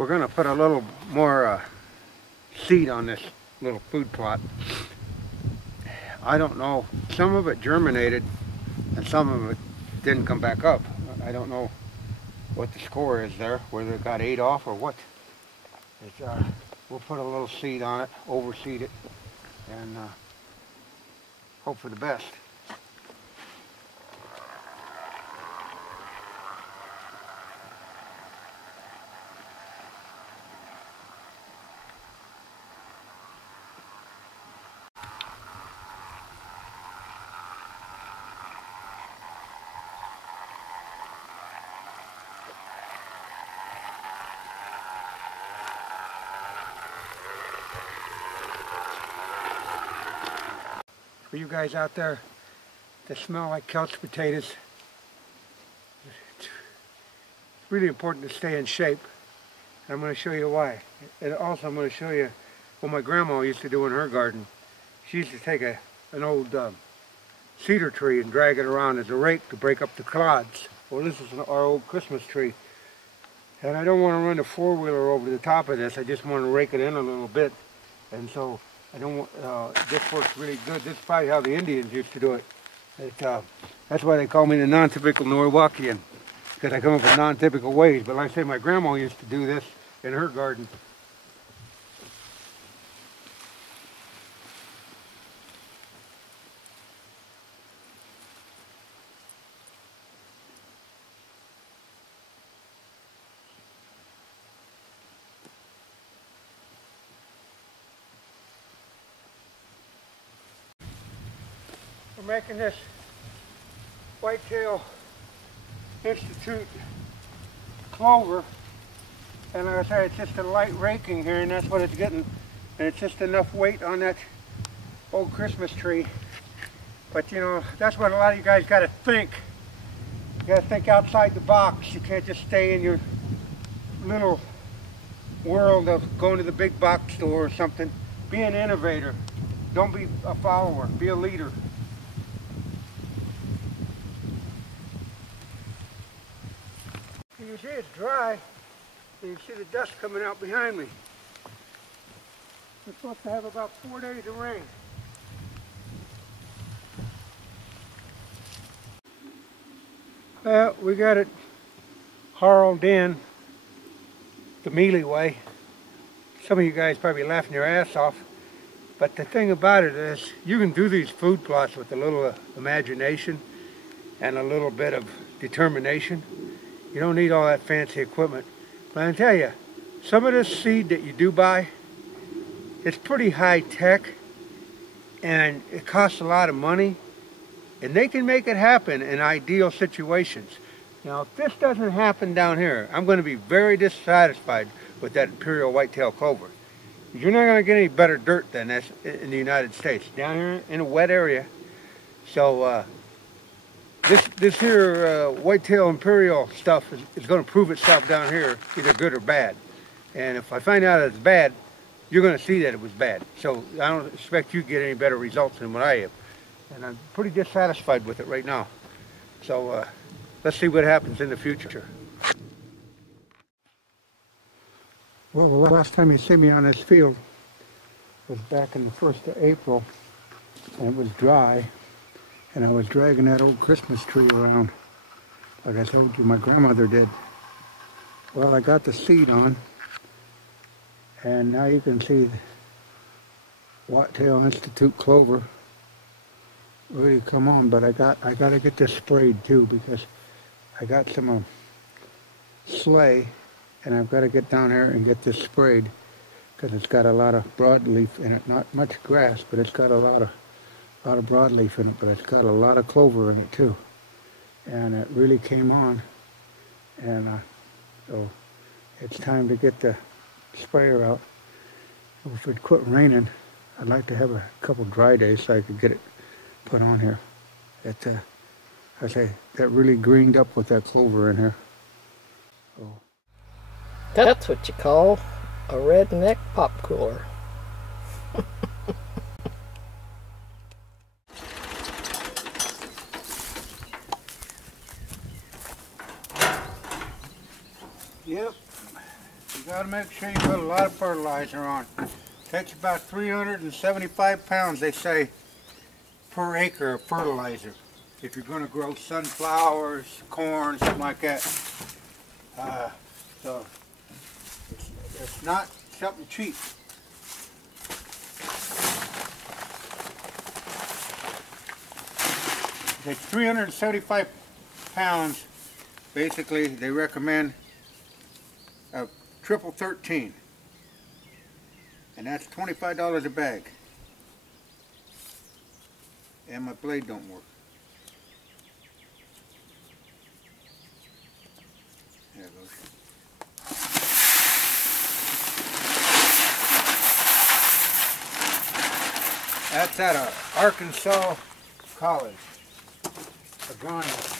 We're going to put a little more seed on this little food plot. I don't know, some of it germinated and some of it didn't come back up. I don't know what the score is there, whether it got ate off or what. We'll put a little seed on it, overseed it, and hope for the best. For you guys out there that smell like couch potatoes, it's really important to stay in shape. And I'm going to show you why. And also I'm going to show you what my grandma used to do in her garden. She used to take an old cedar tree and drag it around as a rake to break up the clods. Well, this is our old Christmas tree. And I don't want to run the four-wheeler over the top of this. I just want to rake it in a little bit. And so I don't want, this works really good. This is probably how the Indians used to do it. That's why they call me the non-typical Norwalkian, because I come up with non-typical ways. But like I say, my grandma used to do this in her garden. We're making this Whitetail Institute clover, and like I said, it's just a light raking here, and that's what it's getting. And it's just enough weight on that old Christmas tree. But you know, that's what a lot of you guys got to think. You got to think outside the box. You can't just stay in your little world of going to the big box store or something. Be an innovator. Don't be a follower. Be a leader. You see it's dry, and you see the dust coming out behind me. We're supposed to have about 4 days of rain. Well, we got it harled in the Mealey way. Some of you guys probably laughing your ass off, but the thing about it is you can do these food plots with a little imagination and a little bit of determination. You don't need all that fancy equipment. But I tell you, some of this seed that you do buy, it's pretty high tech, and it costs a lot of money, and they can make it happen in ideal situations. Now, if this doesn't happen down here, I'm going to be very dissatisfied with that Imperial Whitetail Clover. You're not going to get any better dirt than this in the United States, down here in a wet area. So, this here Whitetail Imperial stuff is going to prove itself down here, either good or bad. And if I find out it's bad, you're going to see that it was bad. So I don't expect you to get any better results than what I have. And I'm pretty dissatisfied with it right now. So let's see what happens in the future. Well, the last time you see me on this field was back in the 1st of April, and it was dry. And I was dragging that old Christmas tree around, like I told you my grandmother did. Well, I got the seed on, and now you can see the Whitetail Institute clover really come on. But I got to get this sprayed too, because I got some sleigh, and I've got to get down here and get this sprayed, because it's got a lot of broadleaf in it. Not much grass, but it's got a lot of broadleaf in it, but it's got a lot of clover in it too, and it really came on. And so it's time to get the sprayer out. If it quit raining, I'd like to have a couple dry days so I could get it put on here. I say that really greened up with that clover in here. So that's what you call a redneck pop cooler. Yep, You got to make sure you put a lot of fertilizer on. Takes about 375 pounds, they say, per acre of fertilizer. If you're going to grow sunflowers, corn, something like that. So it's not something cheap. It's 375 pounds. Basically, they recommend a triple 13, and that's $25 a bag. And my blade don't work. There it goes. That's at a Arkansas college. Agronomy.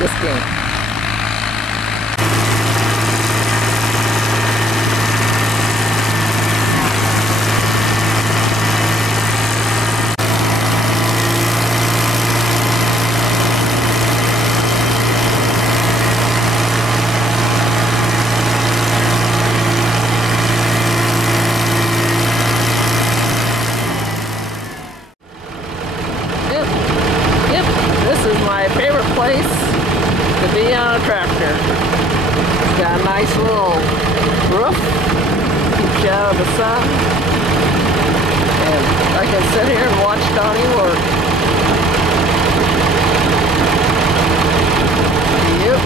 This game. To be on a tractor. It's got a nice little roof, keeps you out of the sun, and I can sit here and watch Donnie work. Yep.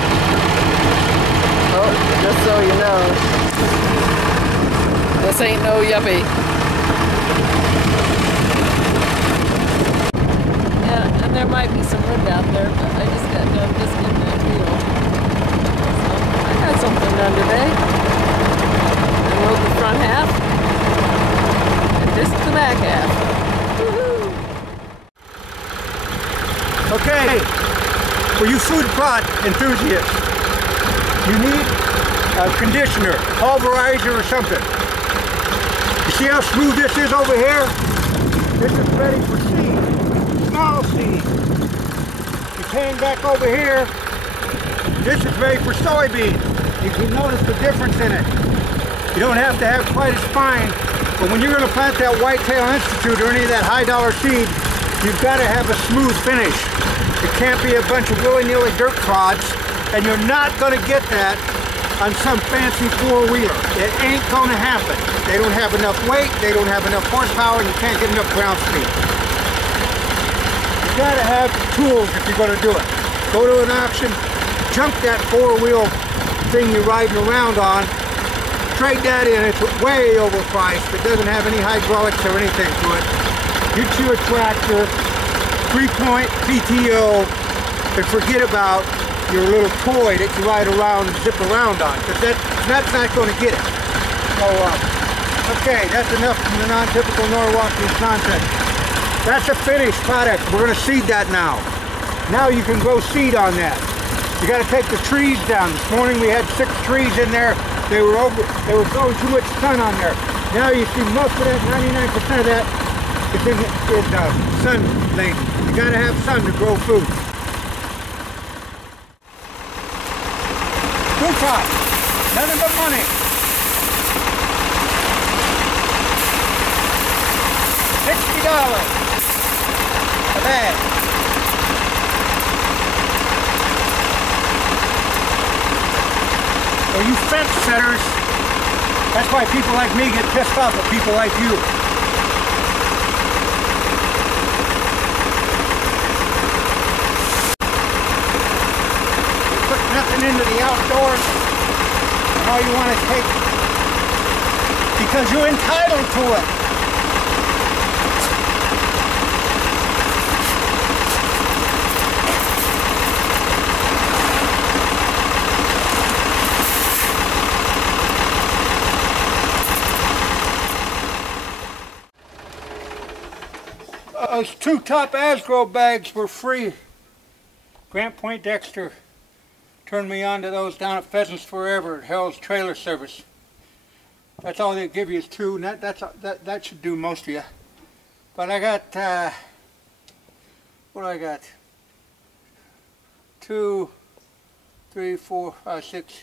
Oh, just so you know, this ain't no yuppie. Yeah, and there might be some wood out there, but I just got done just getting that wheel. So I got something done today. I rode the front half and just the back half. Woohoo! Okay, for you food plot enthusiasts, you need a conditioner, pulverizer or something. You see how smooth this is over here? This is ready for seed, small seed. You came back over here, this is ready for soybean. You can notice the difference in it. You don't have to have quite a spine, but when you're going to plant that Whitetail Institute or any of that high dollar seed, you've got to have a smooth finish. It can't be a bunch of willy-nilly dirt clods, and you're not going to get that on some fancy four-wheeler. It ain't going to happen. They don't have enough weight, they don't have enough horsepower, and you can't get enough ground speed. You gotta have tools if you're going to do it. Go to an auction, junk that four-wheel thing you're riding around on, trade that in. It's way overpriced. It doesn't have any hydraulics or anything to it. Get you a tractor, 3-point PTO, and forget about your little toy that you ride around and zip around on, because that's not going to get it. So, okay, that's enough from the non-typical Norwalkian content. That's a finished product. We're going to seed that now. Now you can grow seed on that. You got to take the trees down. This morning we had 6 trees in there. They were throwing too much sun on there. Now you see most of that, 99% of that, is sun laden. You got to have sun to grow food. Food cost, nothing but money. $60 a bag. So you fence setters, that's why people like me get pissed off at people like you. You put nothing into the outdoors, and all you want to take, because you're entitled to it. Those 2 top Asgrow bags were free. Grant Poindexter turned me on to those down at Pheasants Forever at Hell's Trailer Service. That's all they give you is 2, and that should do most of you. But I got, what do I got? 2, 3, 4, 5, 6.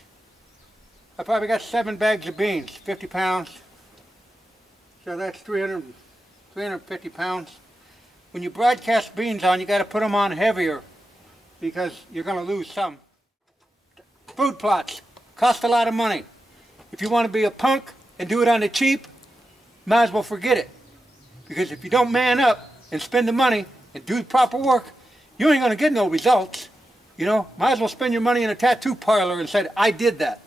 I probably got 7 bags of beans, 50 pounds. So that's 350 pounds. When you broadcast beans on, you got to put them on heavier because you're going to lose some. Food plots cost a lot of money. If you want to be a punk and do it on the cheap, might as well forget it. Because if you don't man up and spend the money and do the proper work, you ain't going to get no results. You know, might as well spend your money in a tattoo parlor and say, I did that.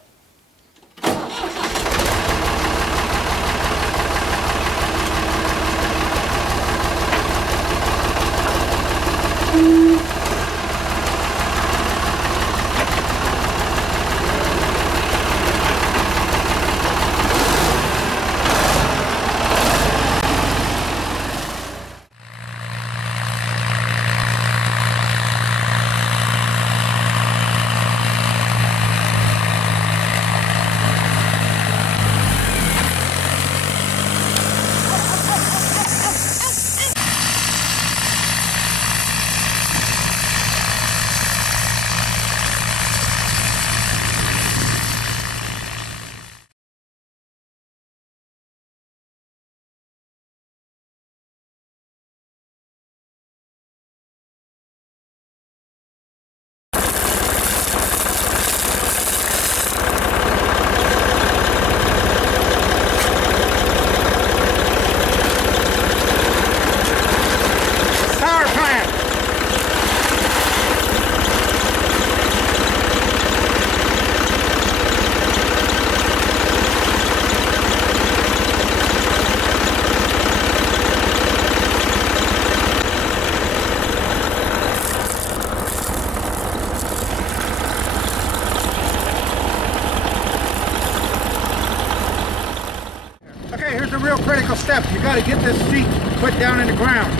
Critical step. You got to get this seat put down in the ground.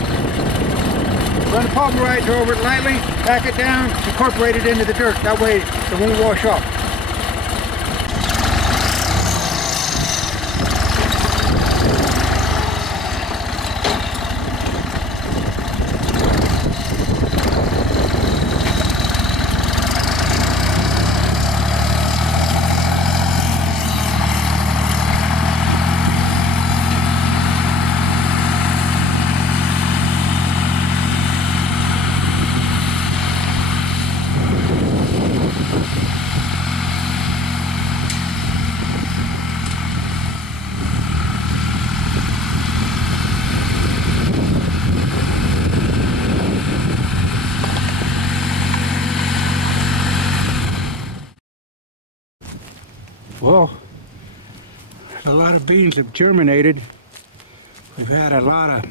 Run the pulverizer over it lightly, pack it down, incorporate it into the dirt. That way it won't wash off. Well, a lot of beans have germinated. We've had a lot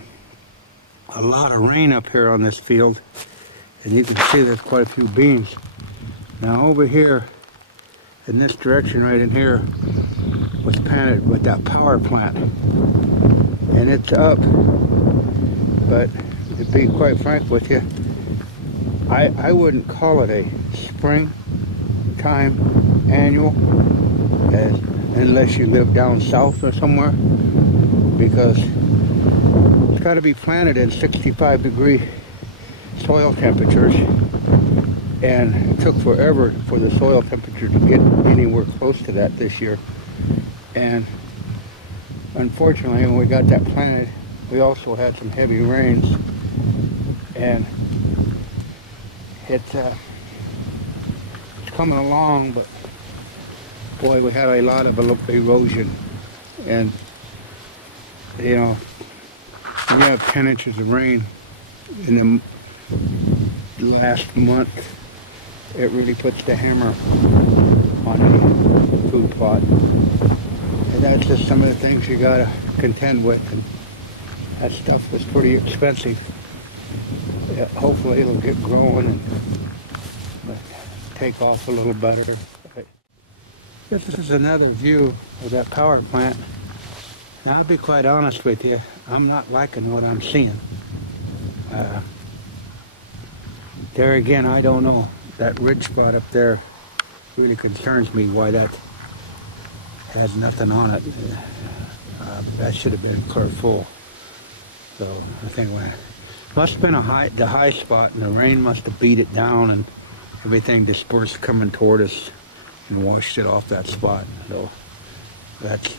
of rain up here on this field, and you can see there's quite a few beans. Now over here, in this direction right in here, was planted with that power plant, and it's up. But to be quite frank with you, I wouldn't call it a springtime annual, unless you live down south or somewhere, because it's got to be planted in 65-degree soil temperatures, and it took forever for the soil temperature to get anywhere close to that this year. And unfortunately, when we got that planted, we also had some heavy rains, and it's coming along, but boy, we had a lot of erosion. And you know, when you have 10 inches of rain in the last month, it really puts the hammer on any food plot. And that's just some of the things you gotta contend with. And that stuff was pretty expensive. Yeah, hopefully it'll get growing and take off a little better. This is another view of that power plant. Now, I'll be quite honest with you, I'm not liking what I'm seeing. There again, I don't know. That ridge spot up there really concerns me, why that has nothing on it. That should have been clear full. So I think must have been the high spot, and the rain must have beat it down, and everything dispersed coming toward us and washed it off that spot. So that's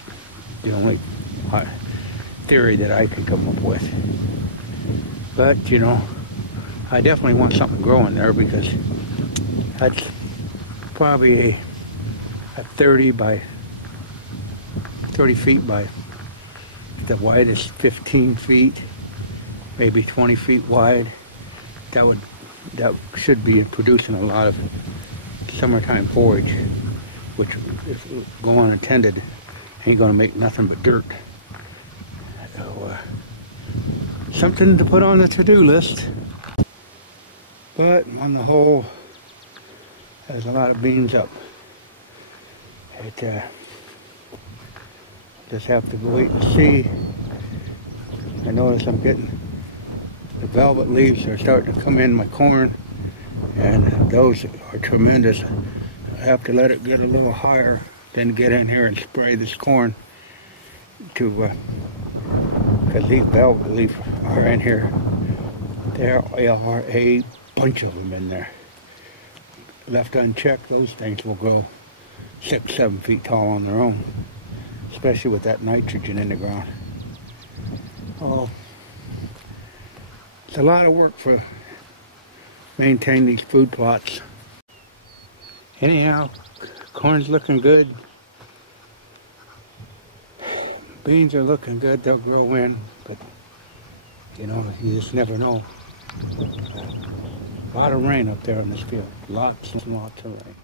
the only theory that I could come up with. But you know, I definitely want something growing there, because that's probably a 30 feet by the widest 15 feet, maybe 20 feet wide. That should be producing a lot of summertime forage, which, if go unattended, ain't gonna make nothing but dirt. So, something to put on the to-do list. But on the whole, there's a lot of beans up. Just have to wait and see. I notice I'm getting the velvet leaves are starting to come in my corn, and those are tremendous. I have to let it get a little higher, then get in here and spray this corn to because these velvet leaves are in here. There are a bunch of them in there. Left unchecked, those things will grow 6-7 feet tall on their own, especially with that nitrogen in the ground. Oh, it's a lot of work for maintain these food plots. Anyhow, corn's looking good. Beans are looking good. They'll grow in, but you know, you just never know. A lot of rain up there in this field. Lots and lots of rain.